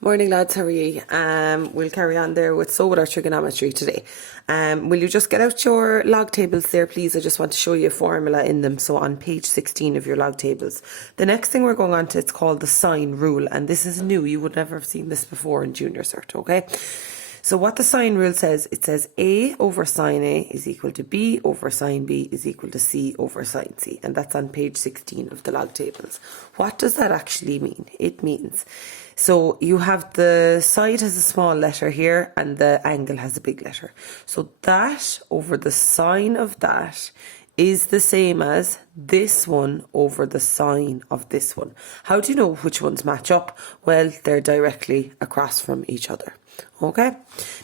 Morning lads, how are you? We'll carry on there with our trigonometry today. Will you just get out your log tables there please? I just want to show you a formula in them. So on page 16 of your log tables. The next thing we're going on to, it's called the sine rule, and this is new. You would never have seen this before in junior cert, okay? So what the sine rule says, it says A over sine A is equal to B over sine B is equal to C over sine C. And that's on page 16 of the log tables. What does that actually mean? It means, so you have the side has a small letter here and the angle has a big letter. So that over the sine of that is the same as this one over the sine of this one. How do you know which ones match up? Well, they're directly across from each other. Okay,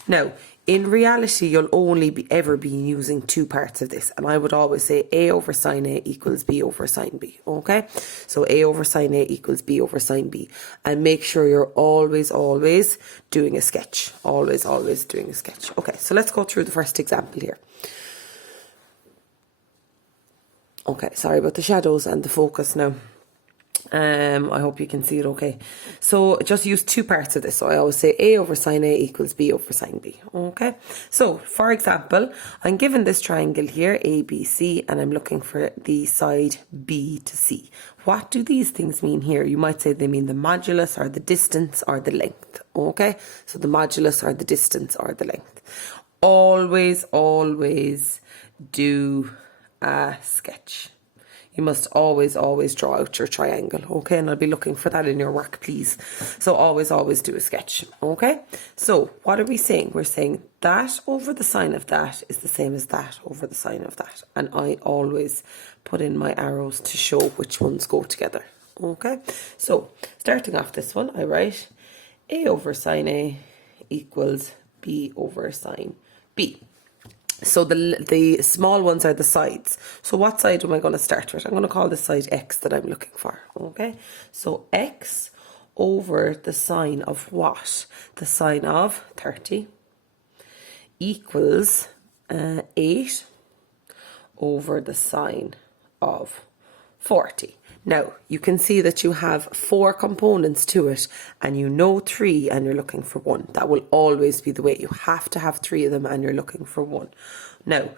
now in reality you'll only ever be using two parts of this, and I would always say A over sine A equals B over sine B. Okay, so A over sine A equals B over sine B, and make sure you're always doing a sketch, always doing a sketch. Okay, so let's go through the first example here. Okay, sorry about the shadows and the focus now. I hope you can see it okay. So just use two parts of this. So I always say A over sine A equals B over sine B. Okay. So for example, I'm given this triangle here, ABC, and I'm looking for the side B to C. What do these things mean here? You might say they mean the modulus or the distance or the length. Okay. So the modulus or the distance or the length. Always do a sketch. You must always draw out your triangle, okay? And I'll be looking for that in your work, please. So always do a sketch, okay? So what are we saying? We're saying that over the sine of that is the same as that over the sine of that. And I always put in my arrows to show which ones go together, okay? So starting off this one, I write A over sine A equals B over sine B. So the small ones are the sides. So what side am I going to start with? I'm going to call this side X that I'm looking for. Okay. So X over the sine of what? The sine of 30 equals 8 over the sine of 40. Now, you can see that you have 4 components to it, and you know 3 and you're looking for 1. That will always be the way. You have to have 3 of them and you're looking for 1. Now,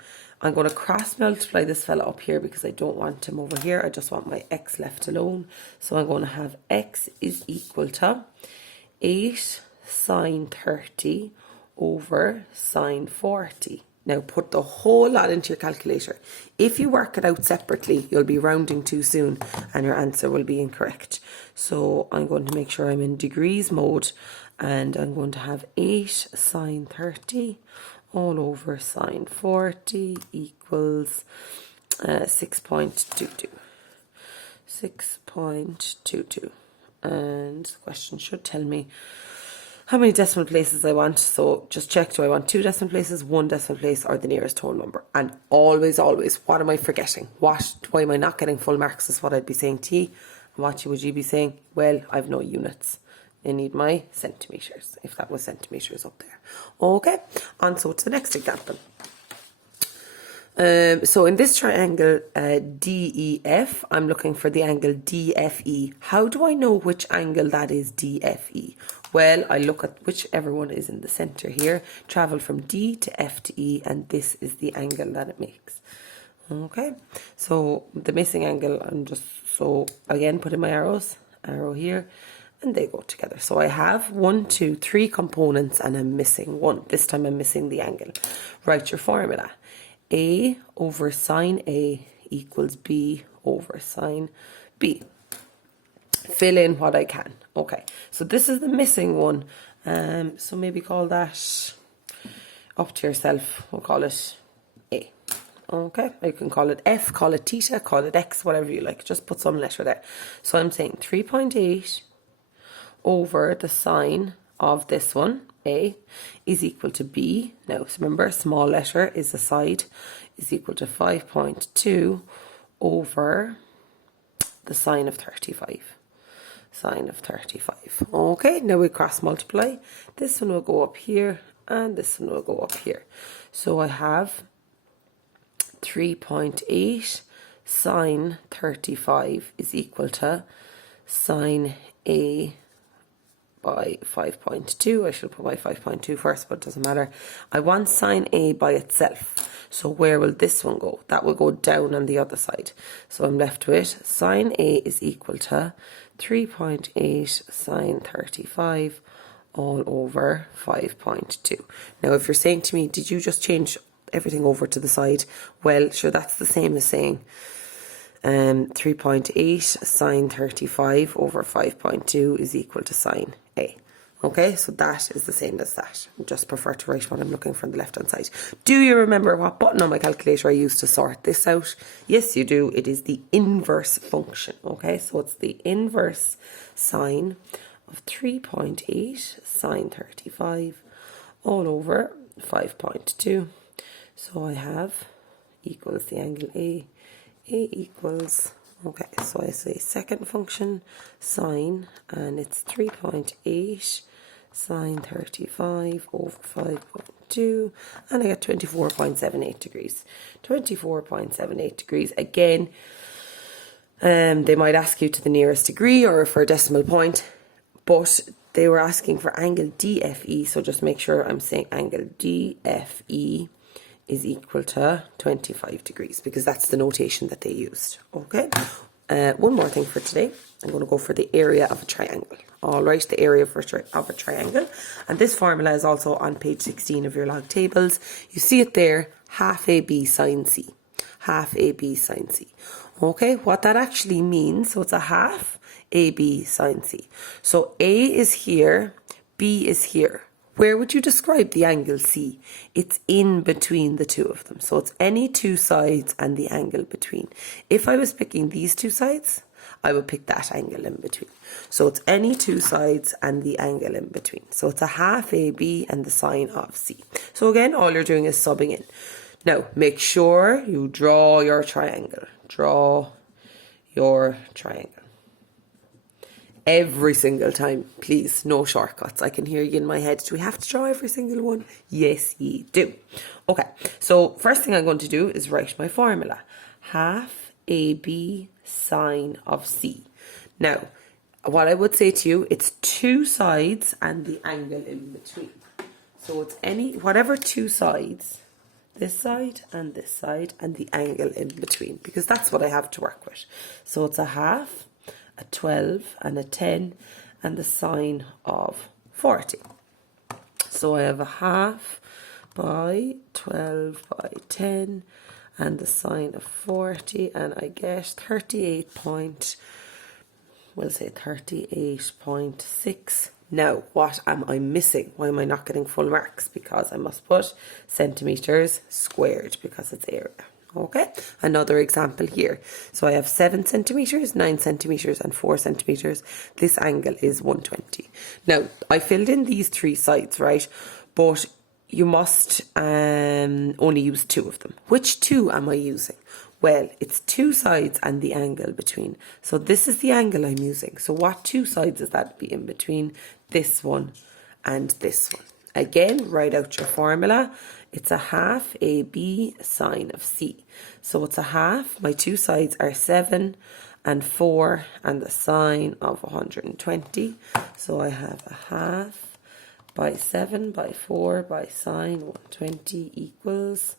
I'm going to cross multiply this fella up here because I don't want him over here. I just want my X left alone. So I'm going to have X is equal to 8 sine 30 over sine 40. Now put the whole lot into your calculator. If you work it out separately, you'll be rounding too soon and your answer will be incorrect. So I'm going to make sure I'm in degrees mode, and I'm going to have 8 sine 30 all over sine 40 equals 6.22. 6.22. And the question should tell me how many decimal places I want. So just check, do I want 2 decimal places, 1 decimal place, or the nearest whole number? And always, what am I forgetting? Why am I not getting full marks is what I'd be saying to you. And what would you be saying? Well, I've no units. I need my centimetres, if that was centimetres up there. Okay, on so to the next example. So in this triangle DEF, I'm looking for the angle DFE. How do I know which angle that is DFE? Well, I look at whichever one is in the centre here, travel from D to F to E, and this is the angle that it makes. Okay, so the missing angle, I'm just, so again, put in my arrow here, and they go together. So I have 1, 2, 3 components, and I'm missing 1. This time I'm missing the angle. Write your formula. A over sine A equals B over sine B. Fill in what I can. Okay, so this is the missing one. So maybe call that, up to yourself, we'll call it A. Okay, you can call it F, call it theta, call it X, whatever you like. Just put some letter there. So I'm saying 3.8 over the sine of this one, A, is equal to B. Now, remember, small letter is the side, is equal to 5.2 over the sine of 35. Sine of 35. Okay, now we cross multiply. This one will go up here, and this one will go up here. So I have 3.8 sine 35 is equal to sine A by 5.2. I should put my 5.2 first, but it doesn't matter. I want sine A by itself. So where will this one go? That will go down on the other side. So I'm left with sine A is equal to 3.8 sine 35 all over 5.2. Now, if you're saying to me, did you just change everything over to the side? Well, sure, that's the same as saying 3.8 sine 35 over 5.2 is equal to sine A. Okay, so that is the same as that. I just prefer to write what I'm looking for on the left-hand side. Do you remember what button on my calculator I used to sort this out? Yes, you do. It is the inverse function. Okay, so it's the inverse sine of 3.8 sine 35 all over 5.2. So I have equals the angle A equals, okay, so I say second function sine, and it's 3.8 sine 35 over 5.2, and I get 24.78 degrees. 24.78 degrees. Again, they might ask you to the nearest degree or for a decimal point, but they were asking for angle DFE, so just make sure I'm saying angle DFE is equal to 25 degrees, because that's the notation that they used. Okay, one more thing for today. I'm going to go for the area of a triangle. All right, the area of a triangle. And this formula is also on page 16 of your log tables. You see it there, half AB sine C. Half AB sine C. Okay, what that actually means, so it's a half AB sine C. So A is here, B is here. Where would you describe the angle C? It's in between the two of them. So it's any two sides and the angle between. If I was picking these two sides, I would pick that angle in between. So it's any two sides and the angle in between. So it's a half AB and the sine of C. So again, all you're doing is subbing in. Now, make sure you draw your triangle. Draw your triangle. Every single time, please, no shortcuts. I can hear you in my head. Do we have to draw every single one? Yes, ye do. Okay, so first thing I'm going to do is write my formula. Half AB sine of C. Now, what I would say to you, it's two sides and the angle in between. So it's whatever two sides, this side and the angle in between, because that's what I have to work with. So it's a half, a 12 and a 10 and the sine of 40. So I have a half by 12 by 10 and the sine of 40, and I get 38.6. Now, what am I missing? Why am I not getting full marks? Because I must put centimeters squared, because it's area. Okay, another example here. So I have 7 centimeters, 9 centimeters, and 4 centimeters. This angle is 120. Now, I filled in these three sides, right? But you must only use two of them. Which two am I using? Well, it's two sides and the angle between. So this is the angle I'm using. So what two sides does that be in between? This one and this one. Again, write out your formula. It's a half AB sine of C. So it's a half. My two sides are 7 and 4 and the sine of 120. So I have a half by 7 by 4 by sine 120 equals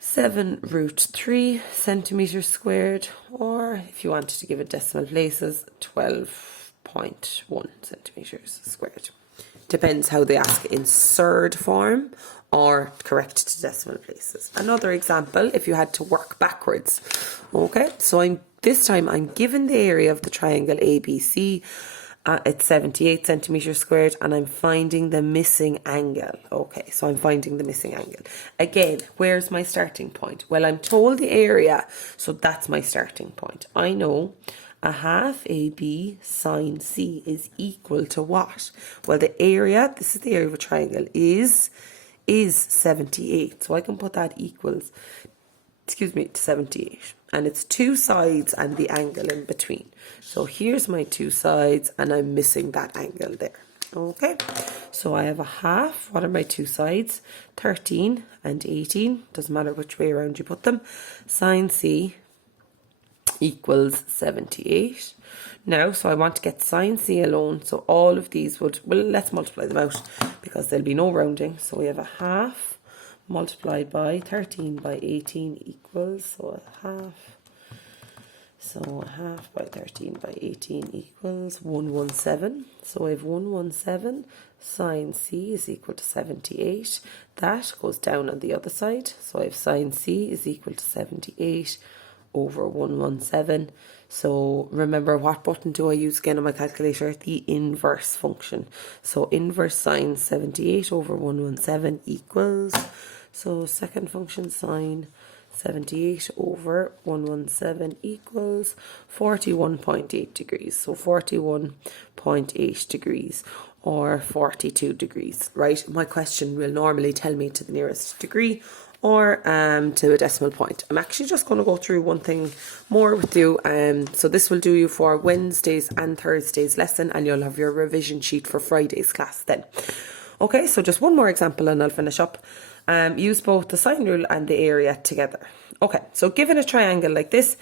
7 root 3 centimeters squared, or if you wanted to give it decimal places, 12.1 centimeters squared. Depends how they ask it, in surd form or correct to decimal places. Another example, if you had to work backwards. Okay, so this time I'm given the area of the triangle ABC. It's 78 centimeters squared, and I'm finding the missing angle. Okay, so I'm finding the missing angle. Again, where's my starting point? Well, I'm told the area, so that's my starting point. I know a half AB sine C is equal to what? Well, the area, this is the area of a triangle, is 78. So I can put that equals, to 78. And it's two sides and the angle in between. So here's my two sides, and I'm missing that angle there. Okay, so I have a half. What are my two sides? 13 and 18. Doesn't matter which way around you put them. Sine C equals 78. Now, so I want to get sine C alone. So all of these would, well, let's multiply them out because there'll be no rounding. So we have a half multiplied by 13 by 18 equals, so a half. So a half by 13 by 18 equals 117. So I have 117. Sine C is equal to 78. That goes down on the other side. So I have sine C is equal to 78 over 117. So remember, what button do I use again on my calculator? The inverse function. So inverse sine 78 over 117 equals, so second function sine 78 over 117 equals 41.8 degrees. So 41.8 degrees or 42 degrees, right? My question will normally tell me to the nearest degree or to a decimal point. I'm actually just going to go through one thing more with you. So this will do you for Wednesday's and Thursday's lesson, and you'll have your revision sheet for Friday's class then. Okay, so just one more example and I'll finish up. Use both the sine rule and the area together. Okay, so given a triangle like this,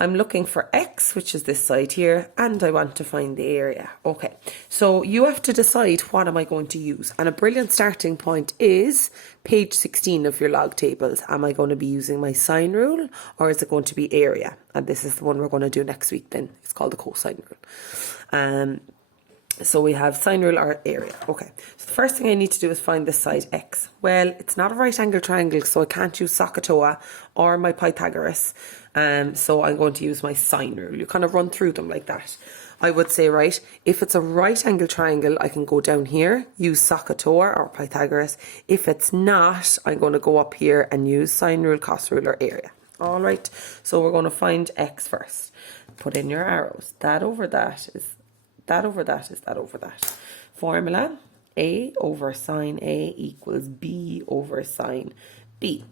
I'm looking for x, which is this side here, and I want to find the area. Okay, so you have to decide what am I going to use. And a brilliant starting point is page 16 of your log tables. Am I going to be using my sine rule or is it going to be area? And this is the one we're going to do next week then. It's called the cosine rule. So we have sine rule or area. Okay, so the first thing I need to do is find this side x. Well, it's not a right angle triangle, so I can't use SOHCAHTOA or my Pythagoras. So I'm going to use my sine rule. You kind of run through them like that. I would say, right, if it's a right angle triangle, I can go down here, use SOHCAHTOA or Pythagoras. If it's not, I'm going to go up here and use sine rule, cos rule or area. All right, so we're going to find x first. Put in your arrows. That over that is that over that is that over that. Formula, A over sine A equals B over sine B.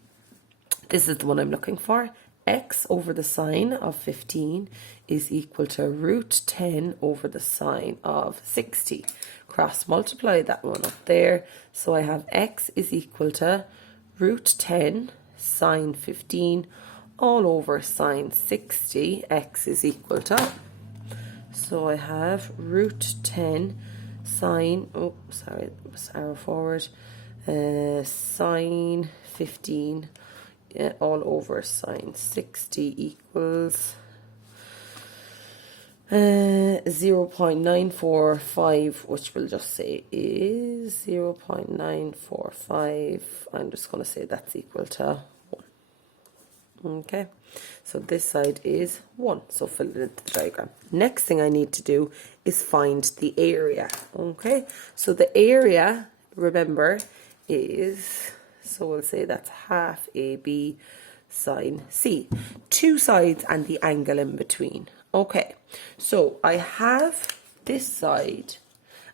This is the one I'm looking for. X over the sine of 15 is equal to root 10 over the sine of 60. Cross multiply that one up there. So I have x is equal to root 10 sine 15 all over sine 60. X is equal to, so I have root 10 sine, oh sorry, it was arrow forward, sine 15 all over sine 60 equals 0.945, which we'll just say is 0.945. I'm just going to say that's equal to 1. Okay, so this side is 1, so fill it into the diagram. Next thing I need to do is find the area. Okay, so the area, remember, is, so we'll say that's half AB sine C. Two sides and the angle in between. Okay, so I have this side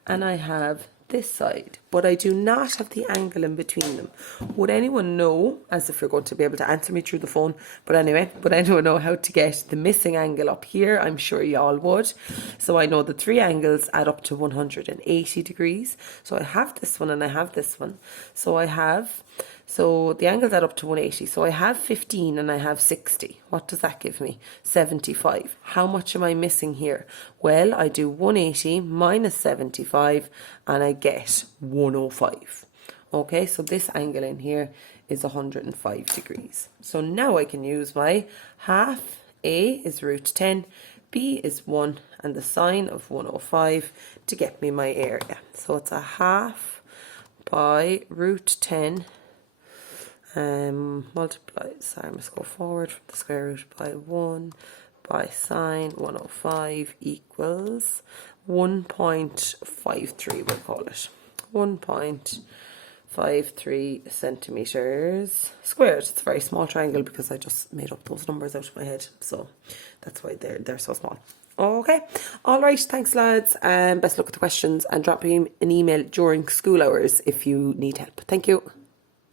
and I have this side, but I do not have the angle in between them. Would anyone know, as if you're going to be able to answer me through the phone, but anyway, would anyone know how to get the missing angle up here? I'm sure you all would. So I know the three angles add up to 180 degrees. So I have this one and I have this one. So I have, so the angles add up to 180. So I have 15 and I have 60. What does that give me? 75. How much am I missing here? Well, I do 180 minus 75 and I get 105. Okay, so this angle in here is 105 degrees. So now I can use my half. A is root 10, B is 1, and the sine of 105 to get me my area. So it's a half by root 10 multiply, sorry, I must go forward from the square root by 1 by sine 105 equals 1.53, we'll call it 1.53 centimeters squared. It's a very small triangle because I just made up those numbers out of my head, so that's why they're so small. Okay, all right, thanks lads, best luck with the questions, and drop me an email during school hours if you need help. Thank you.